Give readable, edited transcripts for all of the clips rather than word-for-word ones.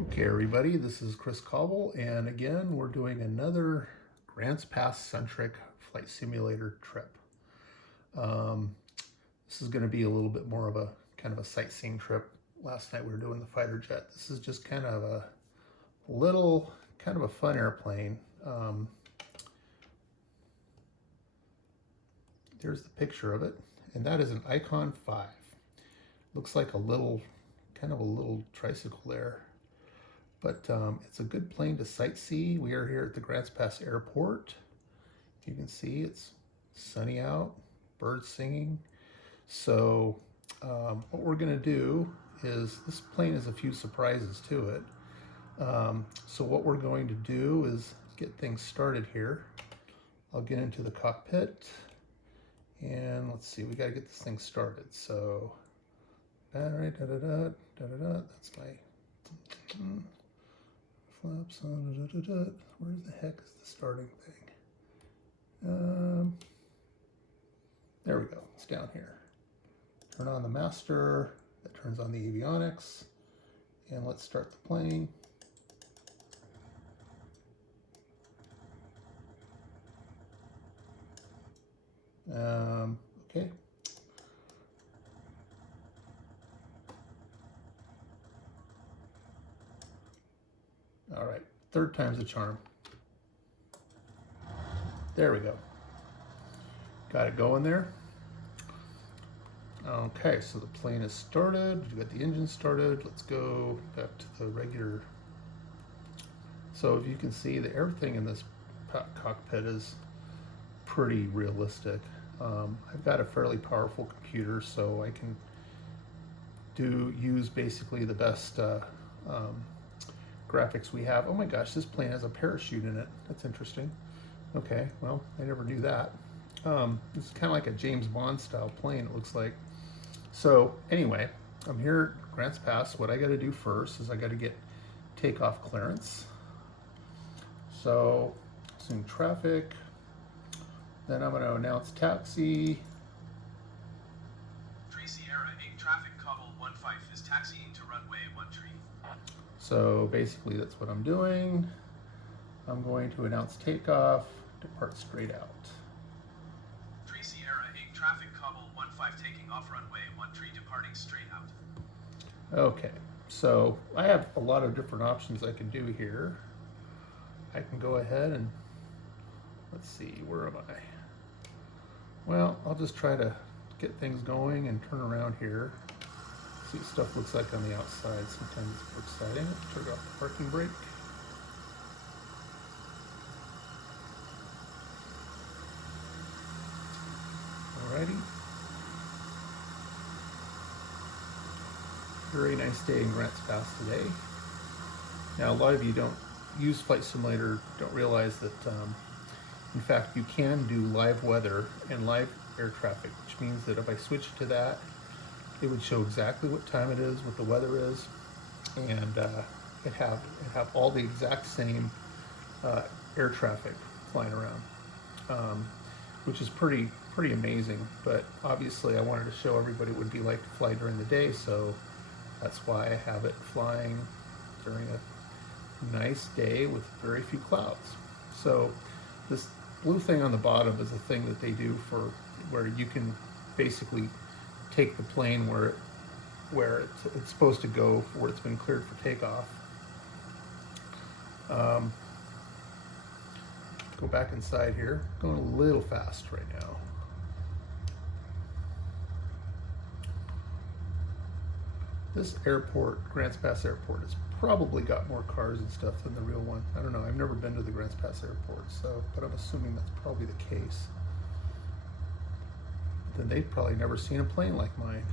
Okay, everybody, this is Chris Cobble, and again, we're doing another Grants Pass centric flight simulator trip. Um, this is going to be a little bit more of a kind of a sightseeing trip. Last night we were doing the fighter jet. This is just kind of a little, kind of a fun airplane. There's the picture of it, and that is an Icon 5. Looks like a little, kind of a little tricycle there. But it's a good plane to sightsee. We are here at the Grants Pass Airport. You can see it's sunny out, birds singing. So what we're gonna do is, this plane has a few surprises to it. So what we're going to do is get things started here. I'll get into the cockpit and let's see, we gotta get this thing started. So, that's my, flaps on, where the heck is the starting thing? There we go, it's down here. Turn on the master, that turns on the avionics, and let's start the plane. Okay. All right, third time's the charm. There we go. Got it going there. Okay, so the plane is started. We got the engine started. Let's go back to the regular. So if you can see, everything in this cockpit is pretty realistic. I've got a fairly powerful computer, so I can use basically the best graphics we have. Oh my gosh, this plane has a parachute in it. That's interesting. Okay, well, I never knew that. It's kind of like a James Bond style plane, it looks like. So anyway, I'm here at Grants Pass. What I got to do first is I got to get takeoff clearance. So assume traffic. Then I'm going to announce taxi. 3 Sierra 8 traffic Cobble 15 is taxiing to runway 13. So basically that's what I'm doing. I'm going to announce takeoff, depart straight out. 3 Sierra 8 traffic Cobble 15 taking off runway 13 departing straight out. Okay, so I have a lot of different options I can do here. I can go ahead and, let's see, where am I? Well, I'll just try to get things going and turn around here. See what stuff looks like on the outside. Sometimes it's more exciting. Turn off the parking brake. Alrighty. Very nice day in Grants Pass today. Now, a lot of you don't use Flight Simulator, don't realize that in fact you can do live weather and live air traffic, which means that if I switch to that, it would show exactly what time it is, what the weather is, and it have all the exact same air traffic flying around, which is pretty amazing. But obviously I wanted to show everybody what it would be like to fly during the day, so that's why I have it flying during a nice day with very few clouds. So this blue thing on the bottom is a thing that they do for where you can basically take the plane where it's supposed to go, where it's been cleared for takeoff. Go back inside here. Going a little fast right now. This airport, Grants Pass Airport, has probably got more cars and stuff than the real one. I don't know. I've never been to the Grants Pass Airport, but I'm assuming that's probably the case. Then they've probably never seen a plane like mine.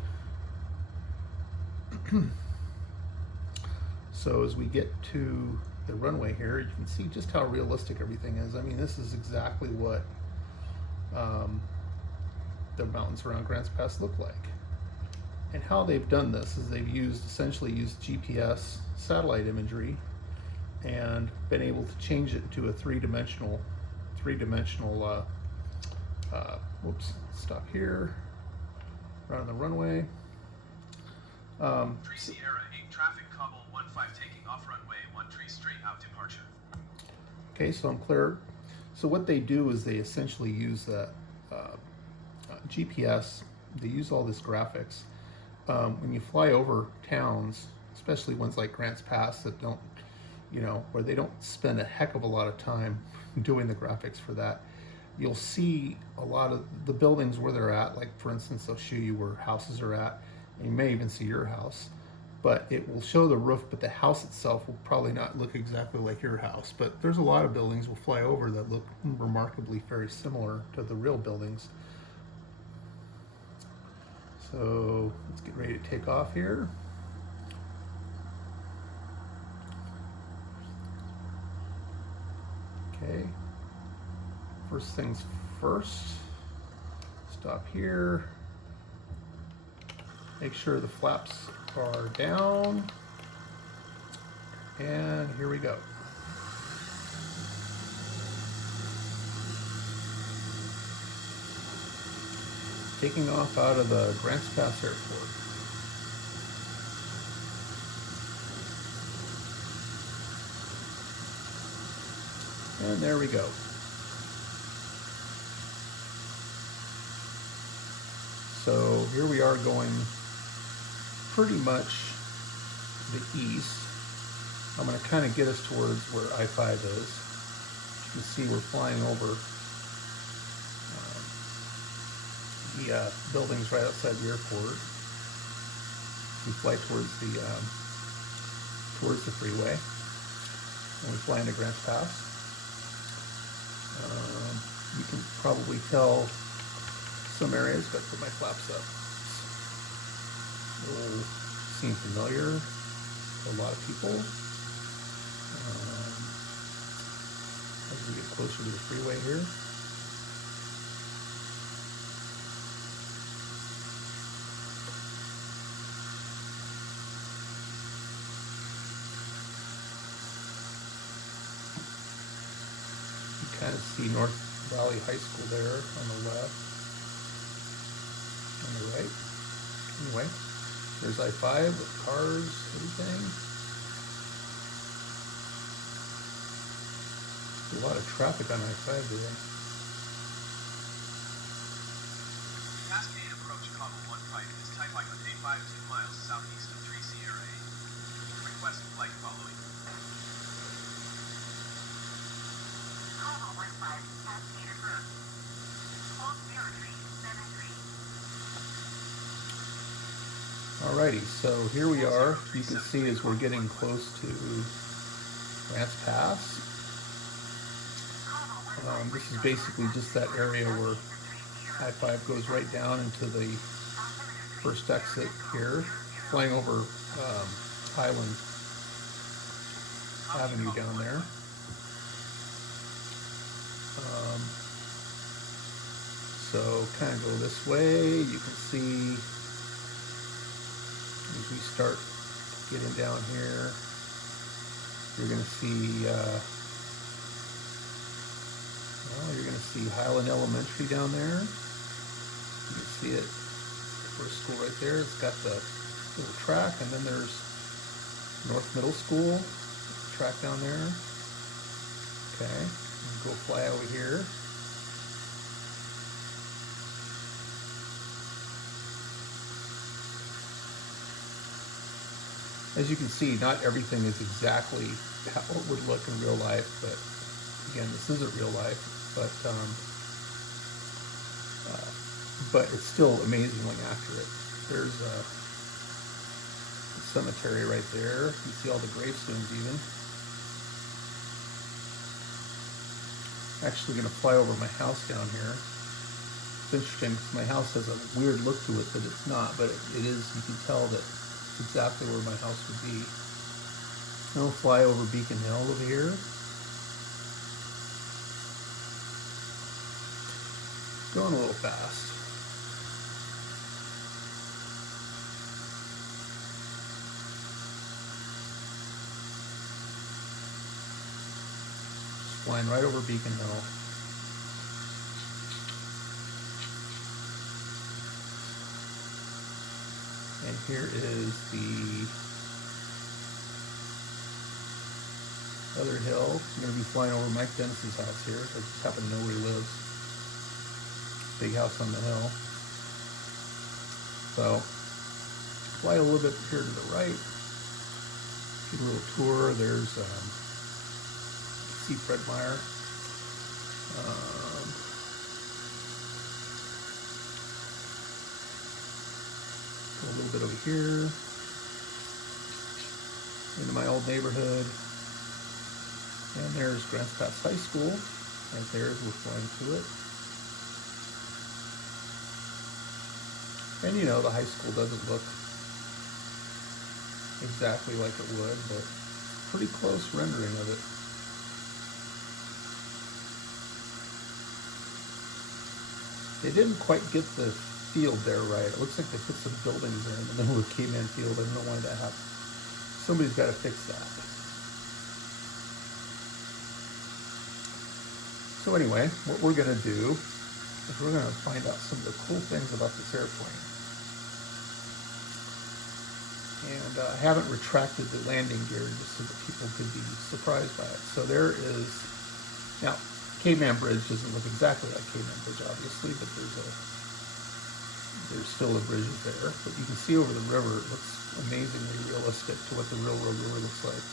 So as we get to the runway here, you can see just how realistic everything is. I mean, this is exactly what the mountains around Grants Pass look like. And how they've done this is they've essentially used GPS satellite imagery and been able to change it to a three-dimensional, whoops, stop here, right on the runway. 3 Sierra 8 traffic Cobble 15 taking off runway departure. Okay, so I'm clear. So what they do is they essentially use GPS. They use all this graphics. When you fly over towns, especially ones like Grants Pass that don't, where they don't spend a heck of a lot of time doing the graphics for that, you'll see a lot of the buildings where they're at. Like for instance, they'll show you where houses are at, and you may even see your house. But it will show the roof, but the house itself will probably not look exactly like your house. But there's a lot of buildings we'll fly over that look remarkably very similar to the real buildings. So let's get ready to take off here. Okay, first things first, stop here, make sure the flaps are down, and here we go. Taking off out of the Grants Pass Airport. And there we go. So here we are going pretty much the east. I'm going to kind of get us towards where I-5 is. You can see we're flying over the buildings right outside the airport. We fly towards the freeway, and we fly into Grants Pass. You can probably tell some areas, but put my flaps up. It'll seem familiar to a lot of people. As we get closer to the freeway here. You kind of see North Valley High School there on the left. On the right. Anyway, there's I-5 with cars, everything. A lot of traffic on I-5 today. Cascade approach Cabo 15 is type icon A5 2 miles southeast of 3 Sierra 8. Request flight following. Cabo 15, Cascade approach. Hold 0373. Alrighty, so here we are. You can see as we're getting close to Grants Pass. This is basically just that area where I-5 goes right down into the first exit here, flying over Highland Avenue down there. So kind of go this way. You can see as we start getting down here, you're going to see Highland Elementary down there. You can see it, first school right there. It's got the little track, and then there's North Middle School track down there. Okay, go fly over here. As you can see, not everything is exactly how it would look in real life, but again, this isn't real life, but it's still amazingly accurate. There's a cemetery right there. You see all the gravestones even. Actually going to fly over my house down here. It's interesting because my house has a weird look to it, but it's not, but it is, you can tell that it's exactly where my house would be. And we'll fly over Beacon Hill over here. Going a little fast. Just flying right over Beacon Hill. And here is the Other hill. I'm going to be flying over Mike Dennis's house here. I just happen to know where he lives. Big house on the hill. So, fly a little bit here to the right. Get a little tour. There's see Fred Meyer. Go a little bit over here into my old neighborhood. And there's Grants Pass High School. Right there as we're flying to it. And you know, the high school doesn't look exactly like it would, but pretty close rendering of it. They didn't quite get the field there right. It looks like they put some buildings there in the middle of the K-Man field. I don't know why that happened. Somebody's got to fix that. So anyway, what we're going to do is we're going to find out some of the cool things about this airplane. And I haven't retracted the landing gear just so that people could be surprised by it. So there is, now K-Man Bridge doesn't look exactly like K-Man Bridge obviously, but there's still a bridge there. But you can see over the river, it looks amazingly realistic to what the railroad river looks like.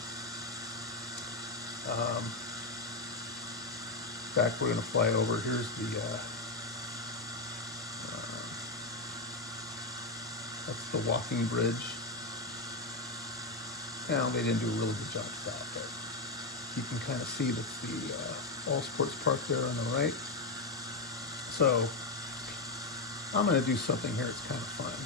In fact, we're going to fly over. Here's the that's the walking bridge. Now they didn't do a really good job of that, but you can kind of see that's the All Sports Park there on the right. So I'm going to do something here. It's kind of fun.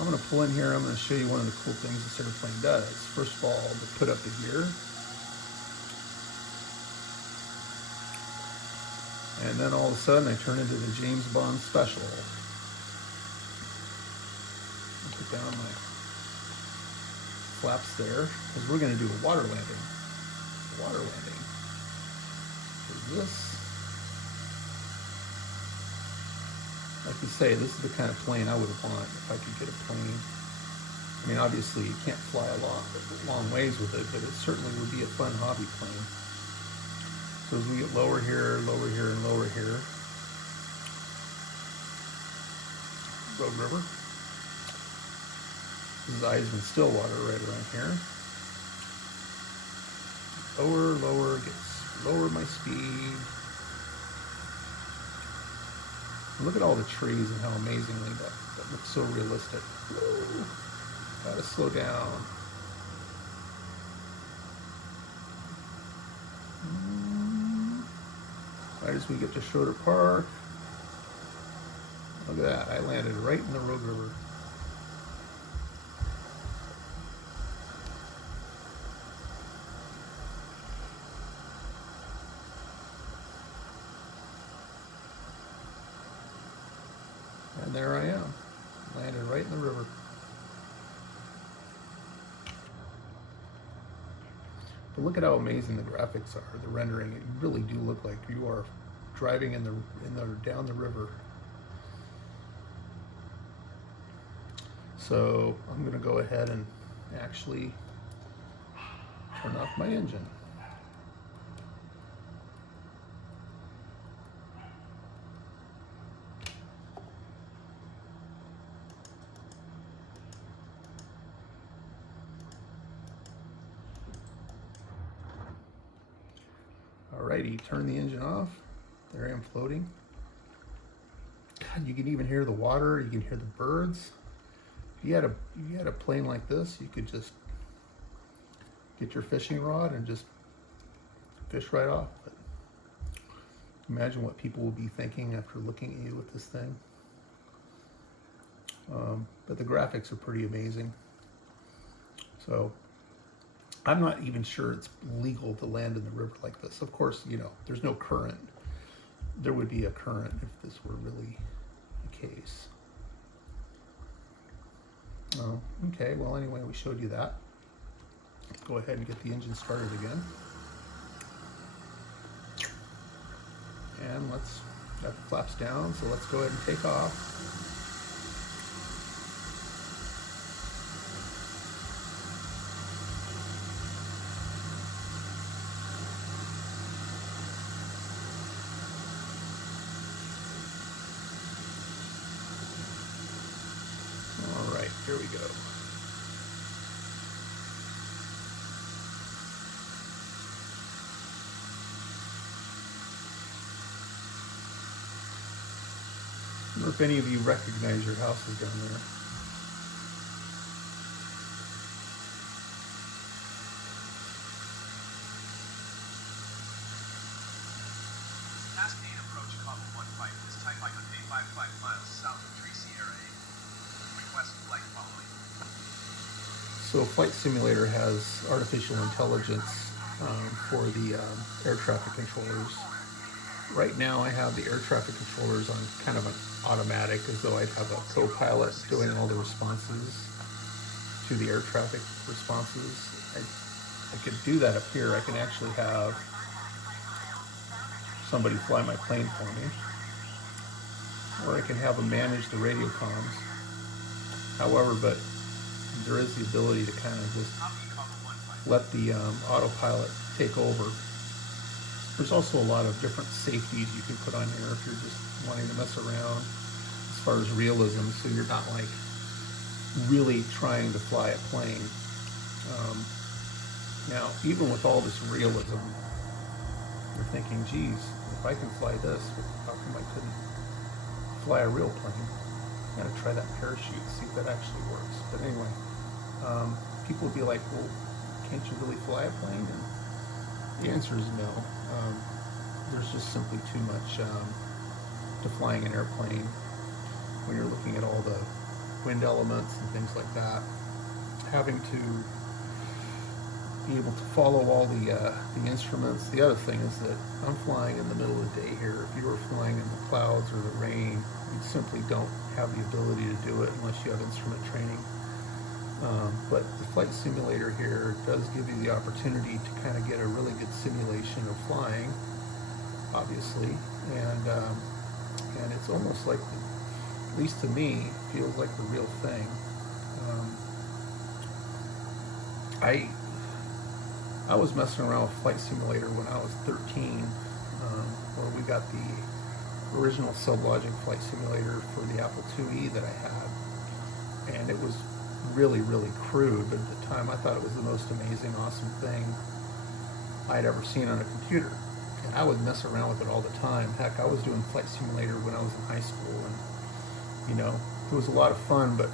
I'm going to pull in here. I'm going to show you one of the cool things this airplane does. First of all, to put up the gear. And then all of a sudden I turn into the James Bond special. I'll put down my flaps there because we're going to do a water landing. Water landing. So this, like you say, this is the kind of plane I would want if I could get a plane. I mean, obviously you can't fly a long ways with it, but it certainly would be a fun hobby plane. So as we get lower here, and lower here, Rogue River. This is Eisman Stillwater right around here. Lower, gets lower my speed. Look at all the trees and how amazingly that looks so realistic. Whoa. Gotta slow down. Right as we get to Schroeder Park, look at that, I landed right in the Rogue River. And there I am, landed right in the river. But look at how amazing the graphics are, the rendering. It really do look like you are driving down the river. So I'm going to go ahead and actually turn off my engine. Alrighty, turn the engine off. There I am floating. God, you can even hear the water. You can hear the birds. If you had a plane like this, you could just get your fishing rod and just fish right off. But imagine what people will be thinking after looking at you with this thing. But the graphics are pretty amazing. So I'm not even sure it's legal to land in the river like this. Of course, you know, there's no current. There would be a current if this were really the case. Oh, okay, well anyway, we showed you that. Go ahead and get the engine started again. And let's got the flaps down, so let's go ahead and take off. wonder if any of you recognize your houses down there. Cascade approach Cabo 15 is type icon 855 miles south of Tree Sierra 8. Request flight following. So Flight Simulator has artificial intelligence for the air traffic controllers. Right now I have the air traffic controllers on kind of an automatic, as though I'd have a co-pilot doing all the responses to the air traffic responses. I could do that up here. I can actually have somebody fly my plane for me, or I can have them manage the radio comms. However, but there is the ability to kind of just let the autopilot take over. There's also a lot of different safeties you can put on here if you're just wanting to mess around as far as realism, so you're not like really trying to fly a plane. Now, even with all this realism, you're thinking, geez, if I can fly this, how come I couldn't fly a real plane? I'm gonna try that parachute, see if that actually works. But anyway, people will be like, well, can't you really fly a plane? And the answer is no. There's just simply too much to flying an airplane when you're looking at all the wind elements and things like that. Having to be able to follow all the instruments. The other thing is that I'm flying in the middle of the day here. If you were flying in the clouds or the rain, you simply don't have the ability to do it unless you have instrument training. But the flight simulator here does give you the opportunity to kind of get a really good simulation of flying, obviously, and it's almost like, at least to me, feels like the real thing. I was messing around with Flight Simulator when I was 13, where we got the original Sublogic Flight Simulator for the Apple IIe that I had, and it was really, really crude, but at the time I thought it was the most amazing, awesome thing I'd ever seen on a computer. And I would mess around with it all the time. Heck, I was doing Flight Simulator when I was in high school, and you know, it was a lot of fun, but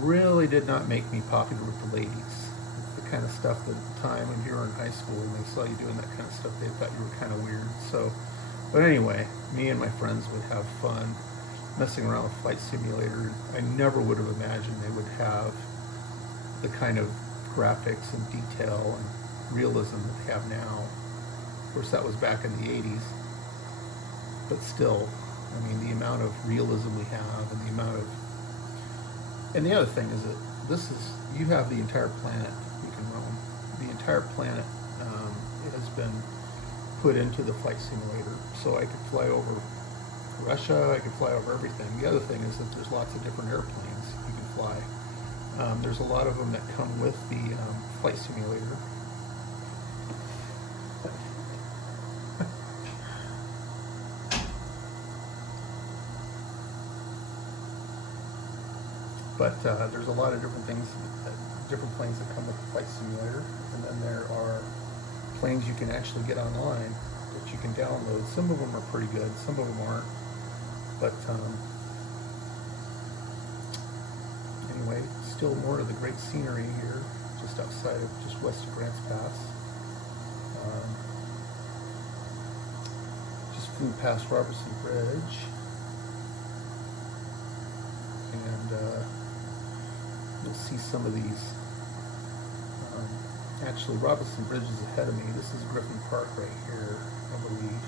really did not make me popular with the ladies. It's the kind of stuff that at the time when you were in high school and they saw you doing that kind of stuff, they thought you were kind of weird. So, but anyway, me and my friends would have fun messing around with Flight Simulator. I never would have imagined they would have the kind of graphics and detail and realism that they have now. Of course, that was back in the 80s, but still, I mean, the amount of realism we have and the amount of, and the other thing is that this is, you have the entire planet you can roam. The entire planet has been put into the Flight Simulator, so I could fly over Russia, I could fly over everything. The other thing is that there's lots of different airplanes you can fly. There's a lot of them that come with the Flight Simulator. But there's a lot of different things, different planes that come with the Flight Simulator, and then there are planes you can actually get online that you can download. Some of them are pretty good, some of them aren't. But anyway, still more of the great scenery here, just outside of, just west of Grants Pass. Just flew past Robertson Bridge, and you'll see some of these. Actually, Robertson Bridge is ahead of me. This is Griffin Park right here, I believe.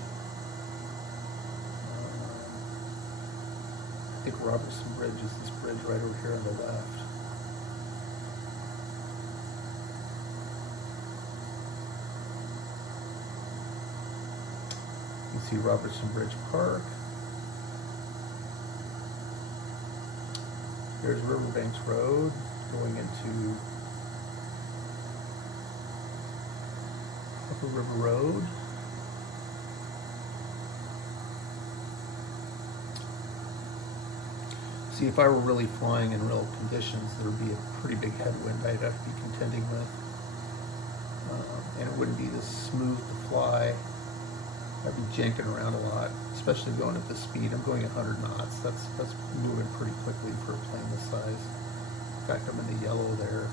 I think Robertson Bridge is this bridge right over here on the left. You can see Robertson Bridge Park. There's Riverbanks Road going into Upper River Road. See, if I were really flying in real conditions, there would be a pretty big headwind I'd have to be contending with. And it wouldn't be this smooth to fly. I'd be janking around a lot, especially going at this speed. I'm going at 100 knots. That's moving pretty quickly for a plane this size. In fact, I'm in the yellow there.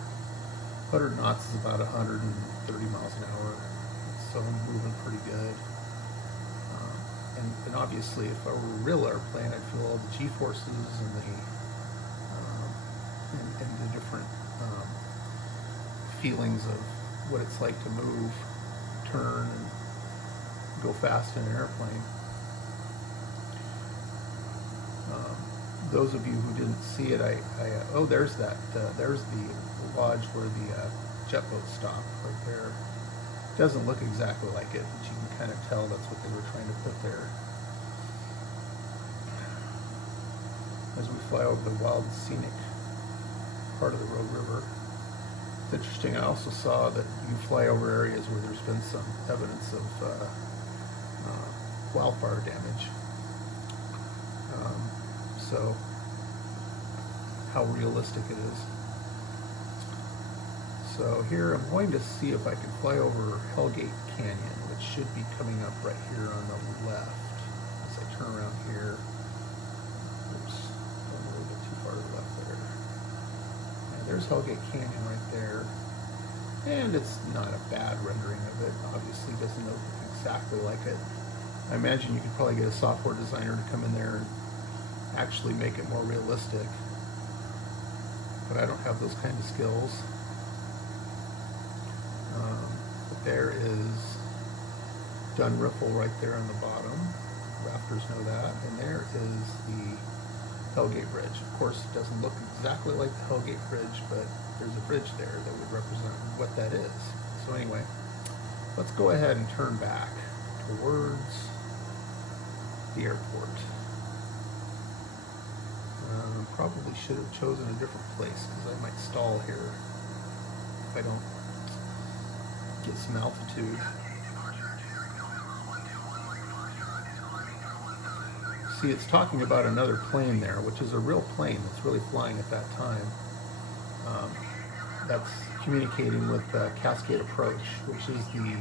100 knots is about 130 miles an hour, so I'm moving pretty good. And obviously, if I were a real airplane, I'd feel all the G-forces and the different feelings of what it's like to move, turn, and go fast in an airplane. Those of you who didn't see it, oh, there's that. There's the lodge where the jet boat stopped right there. Doesn't look exactly like it, but you can kind of tell that's what they were trying to put there. As we fly over the wild, scenic part of the Rogue River. It's interesting, I also saw that you fly over areas where there's been some evidence of wildfire damage. So, how realistic it is. So here I'm going to see if I can fly over Hellgate Canyon, which should be coming up right here on the left. As I turn around here, oops, going a little bit too far to the left there. And there's Hellgate Canyon right there. And it's not a bad rendering of it. Obviously doesn't look exactly like it. I imagine you could probably get a software designer to come in there and actually make it more realistic. But I don't have those kind of skills. But there is Dunriffle right there on the bottom. Rafters know that. And there is the Hellgate Bridge. Of course, it doesn't look exactly like the Hellgate Bridge, but there's a bridge there that would represent what that is. So anyway, let's go ahead and turn back towards the airport. Probably should have chosen a different place because I might stall here if I don't get some altitude. See, it's talking about another plane there, which is a real plane that's really flying at that time. That's communicating with Cascade Approach, which is the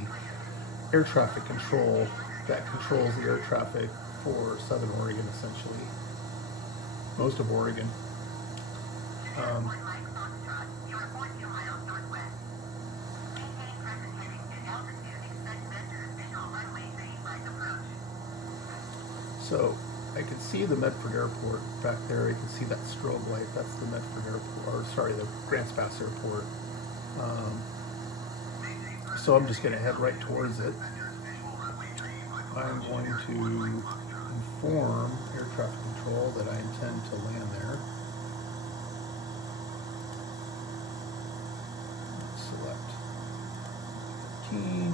air traffic control that controls the air traffic for Southern Oregon, essentially. Most of Oregon. So I can see the Medford Airport back there. You can see that strobe light. That's the Medford Airport, or sorry, the Grants Pass Airport. So I'm just going to head right towards it. I'm going to inform air traffic control that I intend to land there. Select 15.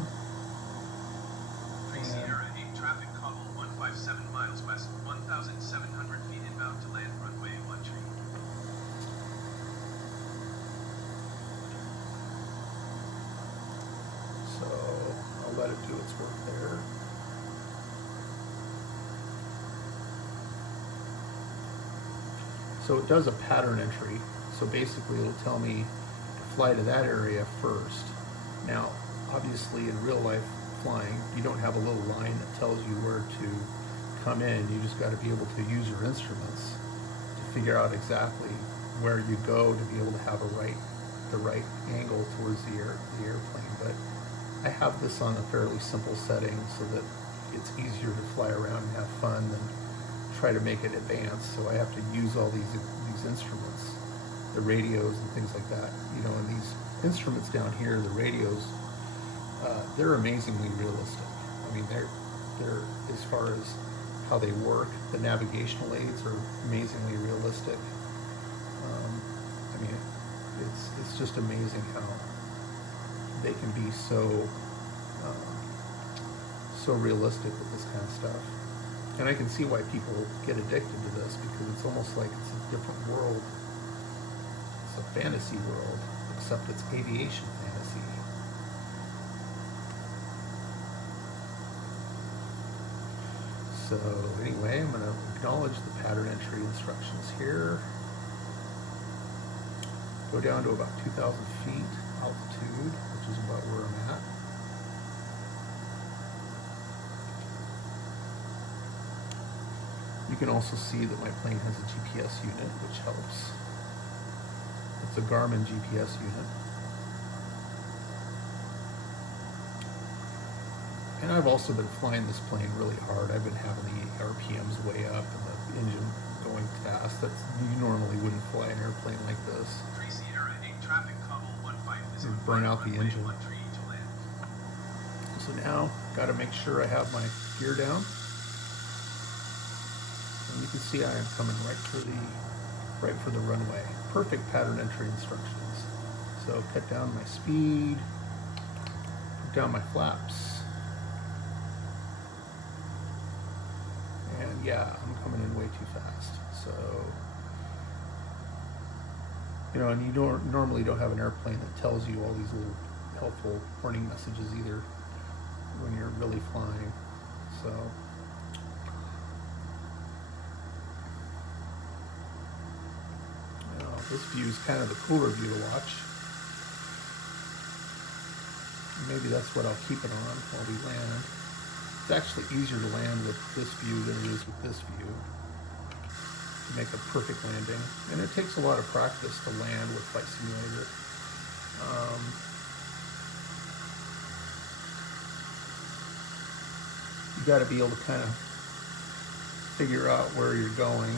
Sierra 8 traffic call 157 miles west, 1,700 feet inbound to land runway 13. So I'll let it do its work there. So it does a pattern entry. So basically it'll tell me to fly to that area first. Now, obviously in real life flying, you don't have a little line that tells you where to come in. You just got to be able to use your instruments to figure out exactly where you go to be able to have the right angle towards the airplane. But I have this on a fairly simple setting so that it's easier to fly around and have fun than try to make it advanced. So I have to use all these instruments, the radios and things like that. You know, and these instruments down here, the radios, they're amazingly realistic. I mean, they're as far as how they work, the navigational aids are amazingly realistic. I mean, it's just amazing how they can be so realistic with this kind of stuff. And I can see why people get addicted to this, because it's almost like it's a different world. It's a fantasy world, except it's aviation fantasy. So anyway, I'm going to acknowledge the pattern entry instructions here. Go down to about 2,000 feet altitude, which is about where I'm at. You can also see that my plane has a GPS unit, which helps. It's a Garmin GPS unit. And I've also been flying this plane really hard. I've been having the RPMs way up and the engine going fast. You normally wouldn't fly an airplane like this. 3 Sierra 8 traffic Cabo 15 is It'd burn out the engine. 13 to land. So now, got to make sure I have my gear down. And you can see I am coming right for the runway. Perfect pattern entry instructions. So cut down my speed, put down my flaps. And yeah, I'm coming in way too fast. So, you know, and you normally don't have an airplane that tells you all these little helpful warning messages either when you're really flying. So, you know, this view is kind of the cooler view to watch. Maybe that's what I'll keep it on while we land. It's actually easier to land with this view than it is with this view to make a perfect landing. And it takes a lot of practice to land with Flight Simulator. You got to be able to kind of figure out where you're going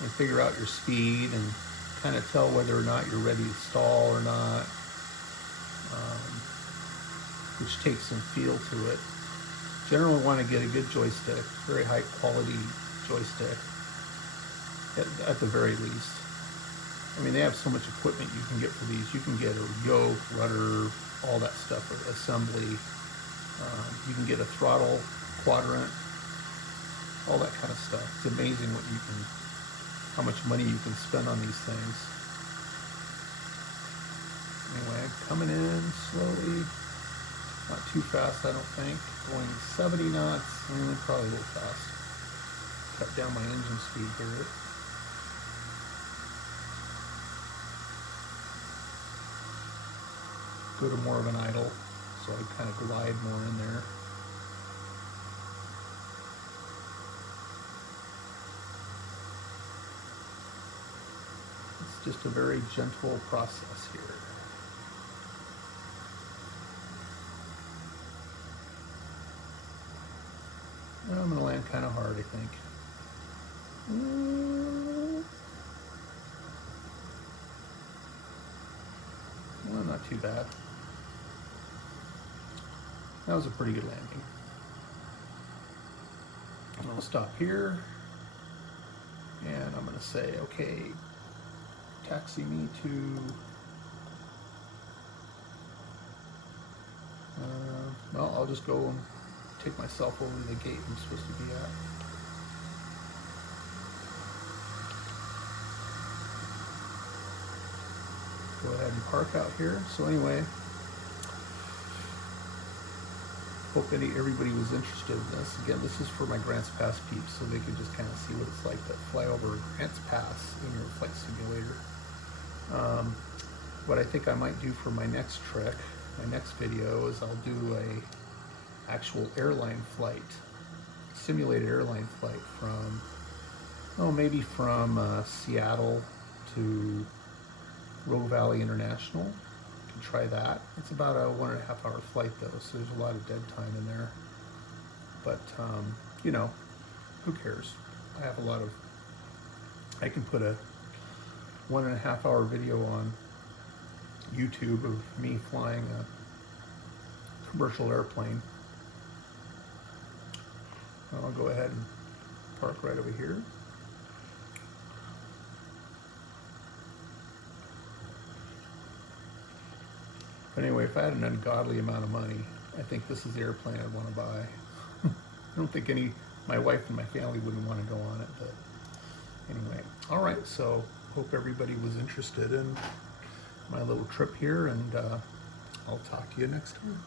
and figure out your speed and kind of tell whether or not you're ready to stall or not. Which takes some feel to it. Generally want to get a good joystick, very high quality joystick at the very least. I mean, they have so much equipment you can get for these. You can get a yoke, rudder, all that stuff, assembly. You can get a throttle, quadrant, all that kind of stuff. It's amazing how much money you can spend on these things. Anyway, coming in slowly. Not too fast, I don't think. Going 70 knots, probably a little fast. Cut down my engine speed here. Go to more of an idle, so I kind of glide more in there. It's just a very gentle process here. I'm going to land kind of hard, I think. Well, not too bad. That was a pretty good landing. I'll stop here. And I'm going to say, okay, taxi me to... well, I'll just go and take myself over to the gate I'm supposed to be at. Go ahead and park out here. So anyway, hope everybody was interested in this. Again, this is for my Grants Pass peeps, so they can just kind of see what it's like to fly over Grants Pass in your Flight Simulator. What I think I might do for my next trick, my next video, is I'll do a actual airline flight, simulated airline flight from, maybe from Seattle to Roe Valley International. You can try that. It's about a 1.5 hour flight though, so there's a lot of dead time in there. But, you know, who cares? I can put a 1.5 hour video on YouTube of me flying a commercial airplane. I'll go ahead and park right over here. But anyway, if I had an ungodly amount of money, I think this is the airplane I'd want to buy. I don't think my wife and my family wouldn't want to go on it, but anyway. All right, so hope everybody was interested in my little trip here, and I'll talk to you next time.